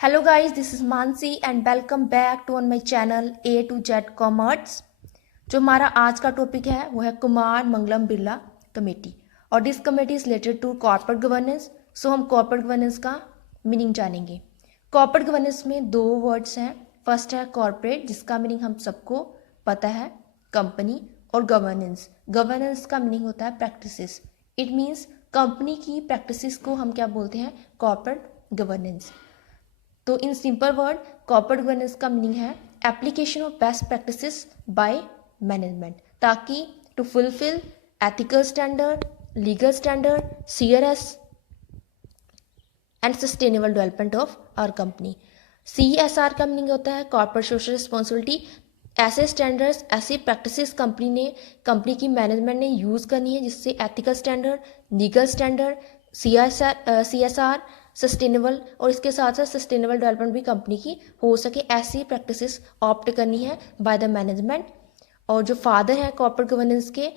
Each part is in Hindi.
Hello guys, this is Mansi and welcome back to on my channel A to Z Commerce। जो हमारा आज का टॉपिक है वो है कुमार मंगलम बिरला कमेटी और this committee is related to corporate governance. So हम कॉर्पोरेट गवर्नेंस का मीनिंग जानेंगे। कॉर्पोरेट गवर्नेंस में दो वर्ड्स हैं। फर्स्ट है कॉर्पोरेट, जिसका मीनिंग हम सबको पता है, कंपनी, और गवर्नेंस। गवर्नेंस का मीनिंग होता है प्रैक्टिसेस। इट मीन्स कंपनी की प्रैक्टिसेस को हम क्या बोलते हैं, कॉर्पोरेट गवर्नेंस। तो in simple word corporate governance का मीनिंग है application of best practices by management, ताकि to fulfil ethical standard, legal standard, CRS and sustainable development of our company. CSR का मीनिंग होता है कॉर्पोरेट सोशल रिस्पॉन्सिबिलिटी। ऐसे स्टैंडर्ड्स, ऐसी प्रैक्टिसेस कंपनी की मैनेजमेंट ने यूज़ करनी है जिससे ethical standard, legal standard, CSR, sustainable, और इसके साथ साथ सस्टेनेबल डेवलपमेंट भी कंपनी की हो सके, ऐसी प्रैक्टिसेस ऑप्ट करनी है बाय द मैनेजमेंट। और जो फादर हैं कॉर्पोरेट गवर्नेंस के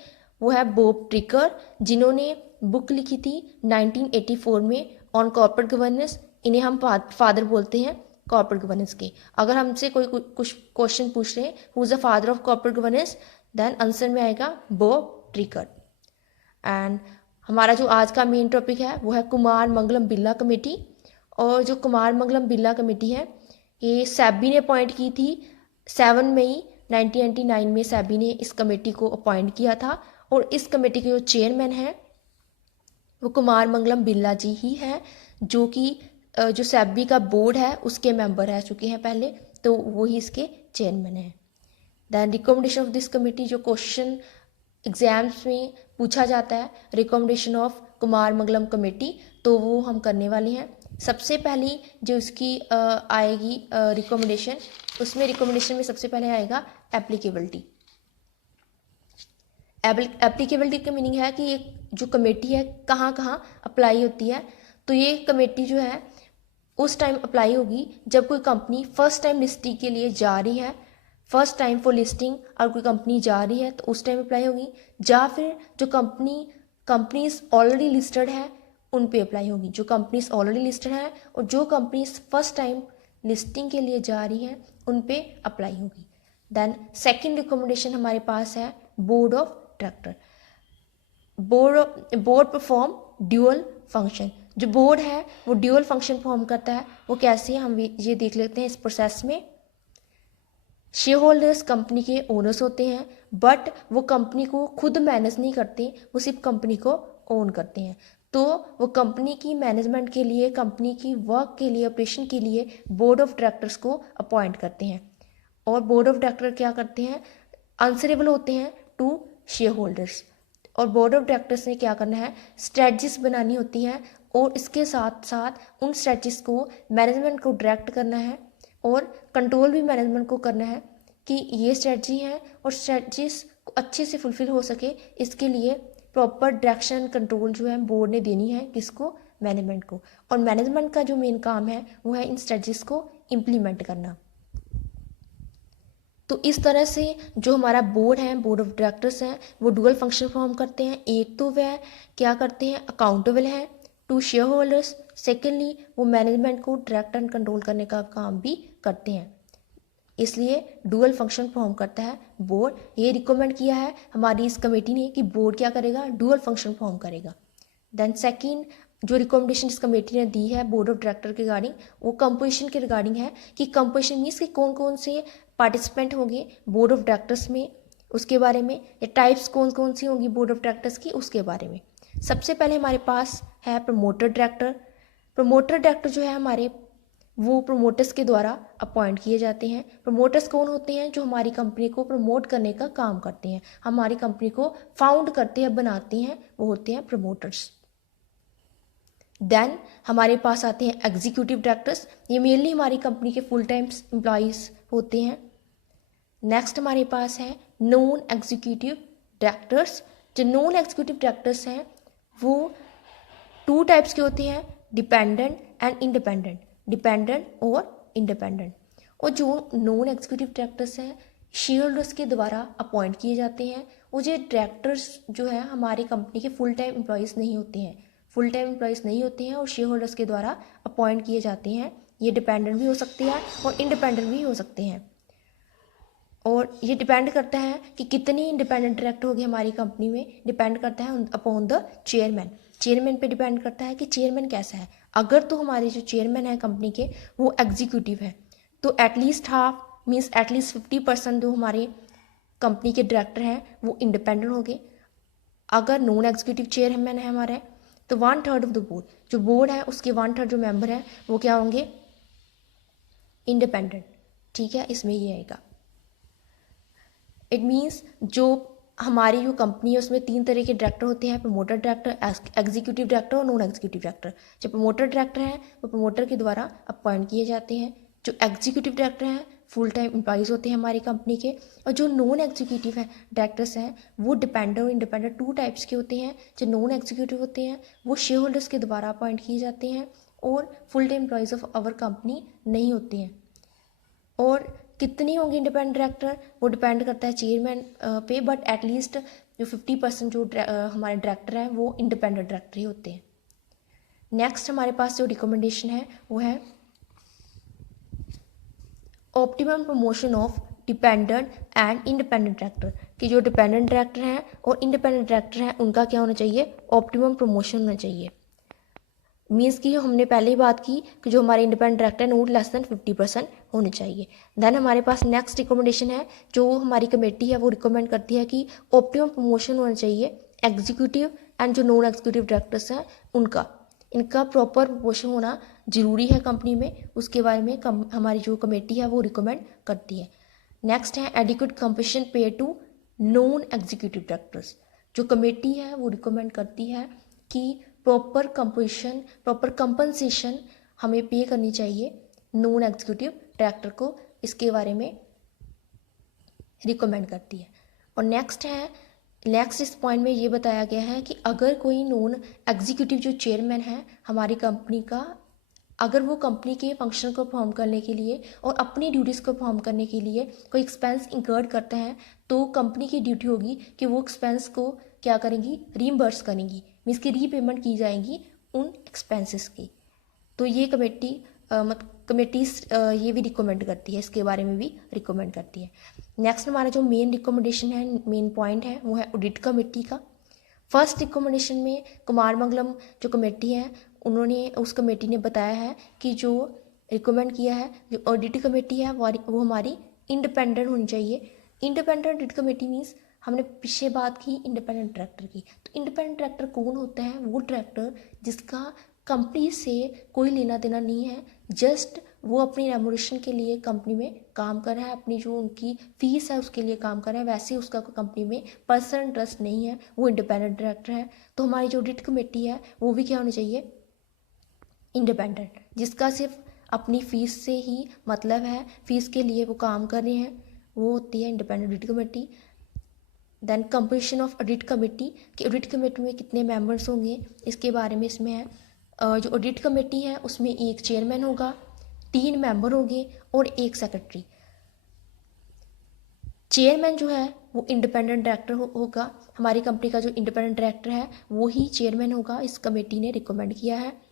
वो है बॉब ट्रिकर, जिन्होंने बुक लिखी थी 1984 में ऑन कॉर्पोरेट गवर्नेंस। इन्हें हम फादर बोलते हैं कॉर्पोरेट गवर्नेंस के। अगर हमसे कोई कुछ क्वेश्चन पूछ रहे हैं who is the father of corporate governance, then answer में आएगा बॉब ट्रिकर। एंड हमारा जो आज का मेन टॉपिक है वो है कुमार मंगलम बिरला कमेटी। और जो कुमार मंगलम बिरला कमेटी है ये सेबी ने अपॉइंट की थी। 7 मई 1999 में सेबी ने इस कमेटी को अपॉइंट किया था और इस कमेटी के जो चेयरमैन हैं वो कुमार मंगलम बिरला जी ही हैं, जो कि जो सेबी का बोर्ड है उसके मेंबर रह चुके हैं पहले, तो वही इसके चेयरमैन हैं। Then recommendation of this committee, जो क्वेश्चन एग्जाम्स में पूछा जाता है recommendation of Kumar Mangalam committee, तो वो हम करने वाले हैं। सबसे पहली जो इसकी आएगी रिकमेंडेशन, उसमें रिकमेंडेशन में सबसे पहले आएगा एप्लीकेबिलिटी। एप्लीकेबिलिटी का मीनिंग है कि ये जो कमेटी है कहाँ कहाँ अप्लाई होती है। तो ये कमेटी जो है उस टाइम अप्लाई होगी जब कोई कंपनी फर्स्ट टाइम लिस्टिंग के लिए जा रही है। फर्स्ट टाइम फॉर लिस्टिंग और कोई कंपनी जा रही है तो उस टाइम अप्लाई होगी, या फिर जो कंपनीज ऑलरेडी लिस्टेड है उन पे अप्लाई होगी। जो कंपनीज ऑलरेडी लिस्टेड है और जो कंपनीज फर्स्ट टाइम लिस्टिंग के लिए जा रही हैं उन पे अप्लाई होगी। देन सेकंड रिकमेंडेशन हमारे पास है board of director. Board perform dual function. जो बोर्ड है वो ड्यूअल फंक्शन परफॉर्म करता है। वो कैसे है हम ये देख लेते हैं इस प्रोसेस में। शेयर होल्डर्स कंपनी के ओनर्स होते हैं, बट वो कंपनी को खुद मैनेज नहीं करते, वो सिर्फ कंपनी को ओन करते हैं। तो वो कंपनी की मैनेजमेंट के लिए, कंपनी की वर्क के लिए, ऑपरेशन के लिए बोर्ड ऑफ डायरेक्टर्स को अपॉइंट करते हैं। और बोर्ड ऑफ डायरेक्टर क्या करते हैं, आंसरेबल होते हैं टू शेयर होल्डर्स। और बोर्ड ऑफ डायरेक्टर्स ने क्या करना है, स्ट्रेटजीज बनानी होती हैं और इसके साथ साथ उन स्ट्रेटजीज को मैनेजमेंट को डायरेक्ट करना है और कंट्रोल भी मैनेजमेंट को करना है कि ये स्ट्रेटजी है और स्ट्रेटजीज अच्छे से फुलफिल हो सके। इसके लिए प्रॉपर डायरेक्शन कंट्रोल जो है बोर्ड ने देनी है किसको, मैनेजमेंट को। और मैनेजमेंट का जो मेन काम है वो है इन स्ट्रेटजीज को इम्प्लीमेंट करना। तो इस तरह से जो हमारा बोर्ड है, बोर्ड ऑफ डायरेक्टर्स हैं, वो डुअल फंक्शन परफॉर्म करते हैं। एक तो वह क्या करते हैं, अकाउंटेबल हैं टू शेयर होल्डर्स। सेकेंडली वो मैनेजमेंट को डायरेक्ट एंड कंट्रोल करने का काम भी करते हैं, इसलिए डुअल फंक्शन परफॉर्म करता है बोर्ड। ये रिकमेंड किया है हमारी इस कमेटी ने कि बोर्ड क्या करेगा, डुअल फंक्शन परफॉर्म करेगा। देन सेकंड जो रिकमेंडेशन इस कमेटी ने दी है बोर्ड ऑफ डायरेक्टर के रिगार्डिंग, वो कंपोजिशन के रिगार्डिंग है कि कंपोजिशन मीन्स कि कौन कौन से पार्टिसिपेंट होंगे बोर्ड ऑफ डायरेक्टर्स में, उसके बारे में, या टाइप्स कौन कौन सी होंगी बोर्ड ऑफ डायरेक्टर्स की, उसके बारे में। सबसे पहले हमारे पास है प्रमोटर डायरेक्टर। प्रमोटर डायरेक्टर जो है हमारे, वो प्रमोटर्स के द्वारा अपॉइंट किए जाते हैं। प्रमोटर्स कौन होते हैं, जो हमारी कंपनी को प्रमोट करने का काम करते हैं, हमारी कंपनी को फाउंड करते हैं, बनाते हैं, वो होते हैं प्रमोटर्स। देन हमारे पास आते हैं एग्जीक्यूटिव डायरेक्टर्स। ये मेनली हमारी कंपनी के फुल टाइम एम्प्लॉयज़ होते हैं। नेक्स्ट हमारे पास है नॉन एग्जीक्यूटिव डायरेक्टर्स। जो नॉन एग्जीक्यूटिव डायरेक्टर्स हैं वो 2 टाइप्स के होते हैं, डिपेंडेंट एंड इंडिपेंडेंट। डिपेंडेंट और इंडिपेंडेंट। और जो नॉन एग्जीक्यूटिव डायरेक्टर्स हैं शेयर होल्डर्स के द्वारा अपॉइंट किए जाते हैं। वो जो डायरेक्टर्स जो है हमारी कंपनी के फुल टाइम एम्प्लॉयज़ नहीं होते हैं, फुल टाइम एम्प्लॉयज़ नहीं होते हैं और शेयर होल्डर्स के द्वारा अपॉइंट किए जाते हैं। ये डिपेंडेंट भी हो सकते हैं और इंडिपेंडेंट भी हो सकते हैं। और ये डिपेंड करता है कि कितनी इंडिपेंडेंट डायरेक्टर होगी हमारी कंपनी में, डिपेंड करता है अपॉन द चेयरमैन। चेयरमैन पे डिपेंड करता है कि चेयरमैन कैसा है। अगर तो हमारे जो चेयरमैन है कंपनी के वो एग्जीक्यूटिव है तो एटलीस्ट हाफ मीन्स एटलीस्ट 50% जो हमारे कंपनी के डायरेक्टर हैं वो इंडिपेंडेंट होंगे। अगर नॉन एग्जीक्यूटिव चेयरमैन है हमारे तो 1/3 ऑफ द बोर्ड, जो बोर्ड है उसके 1/3 जो मेंबर हैं वो क्या होंगे, इंडिपेंडेंट। ठीक है, इसमें ये आएगा। इट मीन्स जो हमारी जो कंपनी है उसमें 3 तरह के डायरेक्टर होते हैं, प्रमोटर डायरेक्टर, एग्जीक्यूटिव डायरेक्टर और नॉन एग्जीक्यूटिव डायरेक्टर। जो प्रमोटर डायरेक्टर हैं वो प्रमोटर के द्वारा अपॉइंट किए जाते हैं। जो एग्जीक्यूटिव डायरेक्टर हैं फुल टाइम एम्प्लॉइज़ होते हैं हमारी कंपनी के। और जो नॉन एग्जीक्यूटिव हैं डायरेक्टर्स हैं वो डिपेंडेंट और इंडिपेंडेंट 2 टाइप्स के होते हैं। जो नॉन एग्जीक्यूटिव होते हैं वो शेयर होल्डर्स के द्वारा अपॉइंट किए जाते हैं और full time employees of our company नहीं होते हैं। और कितनी होंगी इंडिपेंडेंट डायरेक्टर वो डिपेंड करता है चेयरमैन पे, बट एटलीस्ट जो 50% जो हमारे डायरेक्टर हैं वो इंडिपेंडेंट डायरेक्टर ही होते हैं। नेक्स्ट हमारे पास जो रिकमेंडेशन है वो है optimum promotion of dependent and independent director, कि जो डिपेंडेंट डायरेक्टर हैं और इंडिपेंडेंट डायरेक्टर हैं उनका क्या होना चाहिए, ऑप्टिमम प्रमोशन होना चाहिए। मीन्स कि हमने पहले ही बात की कि जो हमारे इंडिपेंडेंट डायरेक्टर है नोट लेस देन 50% होने चाहिए। देन हमारे पास नेक्स्ट रिकमेंडेशन है, जो हमारी कमेटी है वो रिकमेंड करती है कि ऑप्टिमम प्रमोशन होना चाहिए एग्जीक्यूटिव एंड जो नॉन एग्जीक्यूटिव डायरेक्टर्स हैं इनका प्रॉपर प्रमोशन होना जरूरी है कंपनी में। उसके बारे में हमारी जो कमेटी है वो रिकमेंड करती है। नेक्स्ट है एडिक्वेट कंपनसेशन पे टू नॉन एग्जीक्यूटिव डायरेक्टर्स। जो कमेटी है वो रिकमेंड करती है कि प्रॉपर कंपनसेशन हमें पे करनी चाहिए नॉन एग्जीक्यूटिव डायरेक्टर को, इसके बारे में रिकमेंड करती है। और नेक्स्ट इस पॉइंट में ये बताया गया है कि अगर कोई नॉन एग्जीक्यूटिव जो चेयरमैन है हमारी कंपनी का, अगर वो कंपनी के फंक्शन को परफॉर्म करने के लिए और अपनी ड्यूटीज़ को परफॉर्म करने के लिए कोई एक्सपेंस इंकर्ड करता है तो कंपनी की ड्यूटी होगी कि वो एक्सपेंस को क्या करेंगी, रीइंबर्स करेंगी, मीन्स की रीपेमेंट की जाएगी उन एक्सपेंसेस की। तो ये कमेटीज ये भी रिकमेंड करती है, इसके बारे में भी रिकमेंड करती है। नेक्स्ट हमारा जो मेन रिकमेंडेशन है, मेन पॉइंट है वो है ऑडिट कमेटी का। फर्स्ट रिकमेंडेशन में कुमार मंगलम जो कमेटी है उस कमेटी ने बताया है कि जो रिकमेंड किया है जो ऑडिट कमेटी है वो हमारी इंडिपेंडेंट होनी चाहिए। इंडिपेंडेंट ऑडिट कमेटी मीन्स हमने पीछे बात की इंडिपेंडेंट डायरेक्टर की, तो इंडिपेंडेंट डायरेक्टर कौन होता है, वो डायरेक्टर जिसका कंपनी से कोई लेना देना नहीं है, जस्ट वो अपनी रेमुनेशन के लिए कंपनी में काम कर रहा है, अपनी जो उनकी फीस है उसके लिए काम कर रहा है, वैसे उसका कंपनी में पर्सनल इंटरेस्ट नहीं है, वो इंडिपेंडेंट डायरेक्टर है। तो हमारी जो ऑडिट कमेटी है वो भी क्या होनी चाहिए, इंडिपेंडेंट, जिसका सिर्फ अपनी फीस से ही मतलब है, फीस के लिए वो काम कर रहे हैं, वो होती है independent audit committee. Then composition of audit committee, कि ऑडिट कमेटी में कितने मेंबर्स होंगे इसके बारे में इसमें है। जो ऑडिट कमेटी है उसमें एक चेयरमैन होगा, 3 मेंबर होंगे और 1 सेक्रेटरी। चेयरमैन जो है वो इंडिपेंडेंट डायरेक्टर होगा, हमारी कंपनी का जो इंडिपेंडेंट डायरेक्टर है वो ही चेयरमैन होगा, इस कमेटी ने रिकमेंड किया है।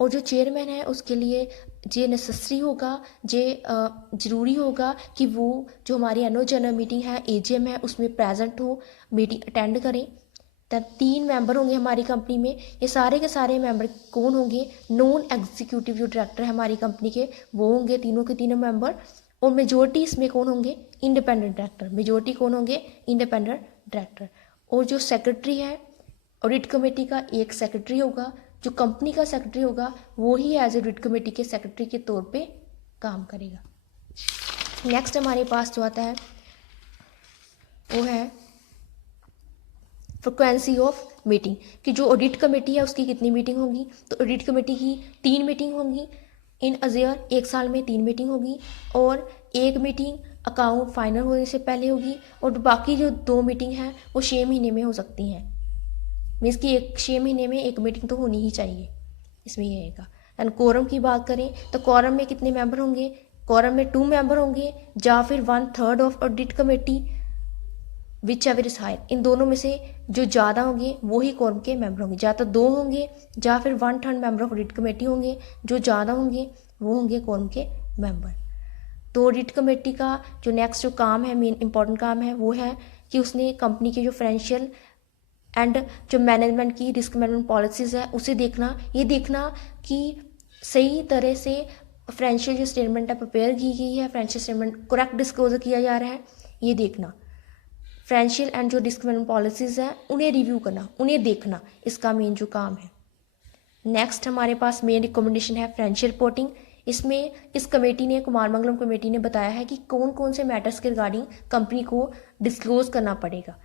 और जो चेयरमैन है उसके लिए ये नेसेसरी होगा, ये ज़रूरी होगा कि वो जो हमारी एनुअल जनरल मीटिंग है AGM है उसमें प्रेजेंट हो, मीटिंग अटेंड करें। तब 3 मेंबर होंगे हमारी कंपनी में, ये सारे के सारे मेंबर कौन होंगे, नॉन एग्जीक्यूटिव जो डायरेक्टर है हमारी कंपनी के वो होंगे, तीनों के तीनों मेंबर। और मेजोरिटी इसमें कौन होंगे, इंडिपेंडेंट डायरेक्टर, मेजोरिटी कौन होंगे, इंडिपेंडेंट डायरेक्टर। और जो सेक्रेटरी है ऑडिट कमेटी का, एक सेक्रेटरी होगा, जो कंपनी का सेक्रेटरी होगा वो ही एज ए ऑडिट कमेटी के सेक्रेटरी के तौर पे काम करेगा। नेक्स्ट हमारे पास जो आता है वो है फ्रिक्वेंसी ऑफ मीटिंग, कि जो ऑडिट कमेटी है उसकी कितनी मीटिंग होगी, तो ऑडिट कमेटी की 3 मीटिंग होंगी इन अ ईयर, 1 साल में 3 मीटिंग होगी, और 1 मीटिंग अकाउंट फाइनल होने से पहले होगी, और बाकी जो 2 मीटिंग हैं वो 6 महीने में हो सकती हैं, मीन्स कि 6 महीने में 1 मीटिंग तो होनी ही चाहिए, इसमें ये आएगा। एंड कोरम की बात करें तो कोरम में कितने मेंबर होंगे, कोरम में 2 मेंबर होंगे या फिर 1/3 of audit committee whichever is higher, इन दोनों में से जो ज़्यादा होंगे वो ही कोरम के मेंबर होंगे, या तो 2 होंगे या फिर 1/3 मेंबर ऑफ ऑडिट कमेटी होंगे, जो ज़्यादा होंगे वो होंगे कोरम के मेंबर। तो ऑडिट कमेटी का जो नेक्स्ट जो काम है, मेन इंपॉर्टेंट काम है, वो है कि उसने कंपनी के जो फाइनेंशियल एंड जो मैनेजमेंट की रिस्क मैनेजमेंट पॉलिसीज़ है उसे देखना, ये देखना कि सही तरह से फाइनेंशियल जो स्टेटमेंट है प्रिपेयर की गई है, फाइनेंशियल स्टेटमेंट करेक्ट डिस्क्लोजर किया जा रहा है, ये देखना। फाइनेंशियल एंड जो रिस्क मैनेजमेंट पॉलिसीज़ हैं उन्हें रिव्यू करना, उन्हें देखना, इसका मेन जो काम है। नेक्स्ट हमारे पास मेन रिकमेंडेशन है फाइनेंशियल रिपोर्टिंग। इसमें इस कमेटी ने, कुमार मंगलम कमेटी ने बताया है कि कौन कौन से मैटर्स के रिगार्डिंग कंपनी को डिस्क्लोज करना पड़ेगा।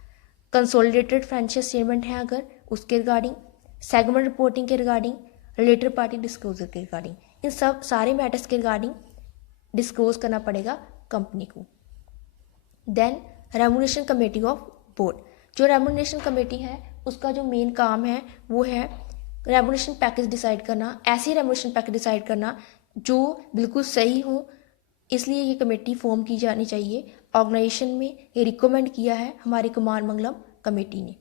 कंसोलिडेटेड फाइनेंशियल स्टेटमेंट है अगर, उसके रिगार्डिंग, सेगमेंट रिपोर्टिंग के रिगार्डिंग, रिलेटेड पार्टी डिस्क्लोजर के रिगार्डिंग, इन सब सारे मैटर्स के रिगार्डिंग डिस्क्लोज करना पड़ेगा कंपनी को। Then remuneration committee of board, जो रेम्यूनरेशन कमेटी है उसका जो मेन काम है वो है रेम्यूनरेशन पैकेज डिसाइड करना, ऐसे रेम्यूनरेशन पैकेज डिसाइड करना जो बिल्कुल सही हो, इसलिए ये कमेटी फॉर्म की जानी चाहिए। ऑर्गेनाइजेशन में ये रिकमेंड किया है हमारी कुमार मंगलम कमेटी ने।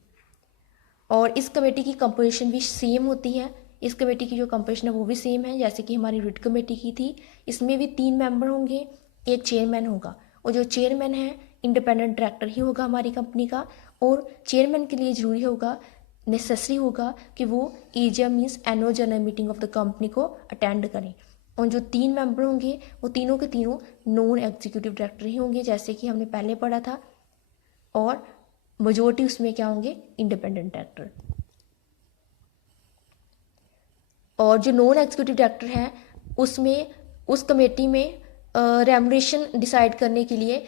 और इस कमेटी की कंपोजिशन भी सेम होती है, इस कमेटी की जो कंपोजिशन है वो भी सेम है जैसे कि हमारी ऑडिट कमेटी की थी। इसमें भी 3 मेंबर होंगे, एक चेयरमैन होगा, और जो चेयरमैन है इंडिपेंडेंट डायरेक्टर ही होगा हमारी कंपनी का। और चेयरमैन के लिए ज़रूरी होगा, नेसेसरी होगा कि वो AGM means annual general meeting of the company को अटेंड करें। और जो 3 मेंबर होंगे वो तीनों के तीनों नॉन एग्जीक्यूटिव डायरेक्टर ही होंगे जैसे कि हमने पहले पढ़ा था, और मेजोरिटी उसमें क्या होंगे, इंडिपेंडेंट डायरेक्टर। और जो नॉन एग्जीक्यूटिव डायरेक्टर है उसमें, उस कमेटी में रेम्यूनरेशन डिसाइड करने के लिए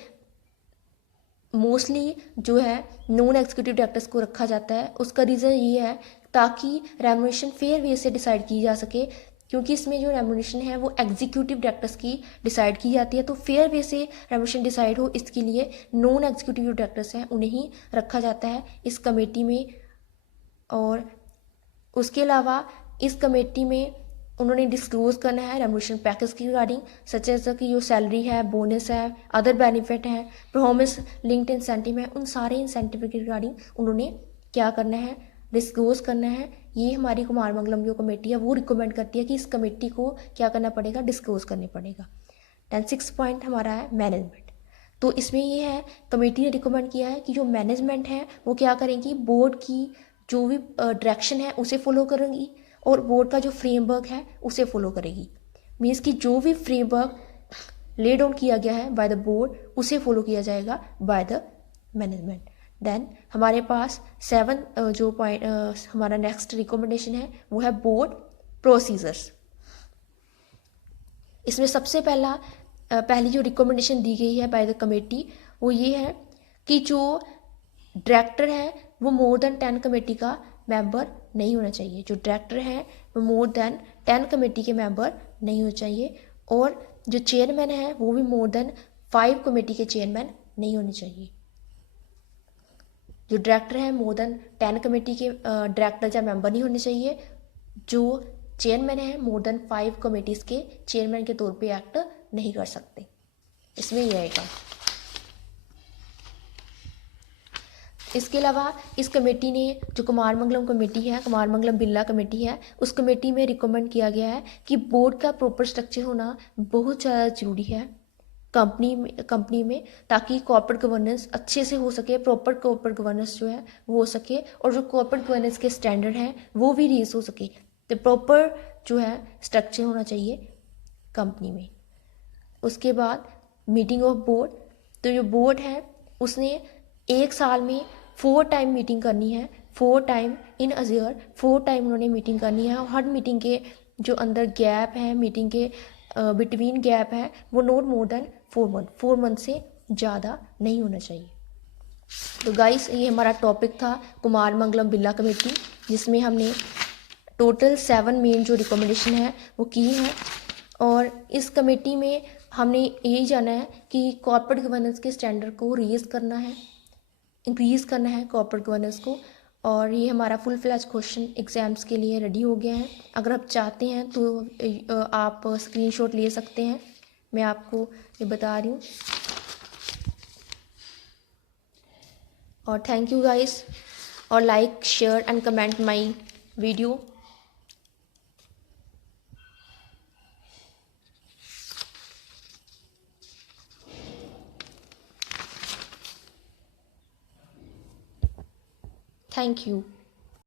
मोस्टली जो है नॉन एग्जीक्यूटिव डायरेक्टर्स को रखा जाता है। उसका रीज़न ये है ताकि रेम्यूनरेशन फेयर वे से डिसाइड की जा सके, क्योंकि इसमें जो रेम्यूनरेशन है वो एग्जीक्यूटिव डायरेक्टर्स की डिसाइड की जाती है, तो फेयर वे से रेम्यूनरेशन डिसाइड हो इसके लिए नॉन एग्जीक्यूटिव डायरेक्टर्स हैं उन्हें ही रखा जाता है इस कमेटी में। और उसके अलावा इस कमेटी में उन्होंने डिस्क्लोज करना है रेम्यूनरेशन पैकेज की रिगार्डिंग, सच एज की जो सैलरी है, बोनस है, अदर बेनिफिट है, परफॉर्मेंस लिंक्ड इंसेंटिव है, उन सारे इंसेंटिव की रिगार्डिंग उन्होंने क्या करना है, डिस्क्लोज करना है। ये हमारी कुमार मंगलम जो कमेटी है वो रिकमेंड करती है कि इस कमेटी को क्या करना पड़ेगा, डिस्क्लोज करने पड़ेगा। दैन 6 पॉइंट हमारा है मैनेजमेंट। तो इसमें ये है, कमेटी ने रिकमेंड किया है कि जो मैनेजमेंट है वो क्या करेंगी, बोर्ड की जो भी डायरेक्शन है उसे फॉलो करेंगी और बोर्ड का जो फ्रेमवर्क है उसे फॉलो करेगी। मीन्स कि जो भी फ्रेमवर्क ले डाउन किया गया है बाय द बोर्ड उसे फॉलो किया जाएगा बाय द मैनेजमेंट। देन हमारे पास 7 जो पॉइंट हमारा नेक्स्ट रिकमेंडेशन है वो है बोर्ड प्रोसीजर्स। इसमें सबसे पहली जो रिकमेंडेशन दी गई है बाय द कमेटी वो ये है कि जो डायरेक्टर है वो मोर देन 10 कमेटी का मेंबर नहीं होना चाहिए। जो डायरेक्टर है वो मोर देन 10 कमेटी के मेंबर नहीं होना चाहिए, और जो चेयरमैन है वो भी मोर देन 5 कमेटी के चेयरमैन नहीं होने चाहिए। जो डायरेक्टर है मोर देन 10 कमेटी के डायरेक्टर या मेंबर नहीं होने चाहिए। जो चेयरमैन है मोर देन 5 कमेटीज़ के चेयरमैन के तौर पे एक्ट नहीं कर सकते। इसमें यह आएगा। इसके अलावा इस कमेटी ने, जो कुमार मंगलम कमेटी है, कुमार मंगलम बिरला कमेटी है, उस कमेटी में रिकमेंड किया गया है कि बोर्ड का प्रॉपर स्ट्रक्चर होना बहुत ज़्यादा ज़रूरी है कंपनी में, ताकि कॉर्पोरेट गवर्नेंस अच्छे से हो सके, प्रॉपर कॉर्पोरेट गवर्नेंस जो है वो हो सके, और जो कॉर्पोरेट गवर्नेंस के स्टैंडर्ड हैं वो भी रेज हो सके। तो प्रॉपर जो है स्ट्रक्चर होना चाहिए कंपनी में। उसके बाद मीटिंग ऑफ बोर्ड, तो जो बोर्ड है उसने 1 साल में 4 टाइम मीटिंग करनी है, 4 time in a year, 4 time उन्होंने मीटिंग करनी है। और हर मीटिंग के जो अंदर गैप है, मीटिंग के बिटवीन गैप है, वो नॉट मोर देन 4 मंथ से ज़्यादा नहीं होना चाहिए। तो गाइस ये हमारा टॉपिक था कुमार मंगलम बिरला कमेटी, जिसमें हमने टोटल 7 मेन जो रिकमेंडेशन है वो की हैं। और इस कमेटी में हमने यही जाना है कि कॉर्पोरेट गवर्नेंस के स्टैंडर्ड को रेज करना है, इंक्रीज़ करना है कॉर्पोरेट गवर्नेंस को। और ये हमारा फुल फ्लैज क्वेश्चन एग्ज़ाम्स के लिए रेडी हो गया है। अगर आप चाहते हैं तो आप स्क्रीनशॉट ले सकते हैं, मैं आपको ये बता रही हूँ। और थैंक यू गाइस, और like share and comment my video. Thank you.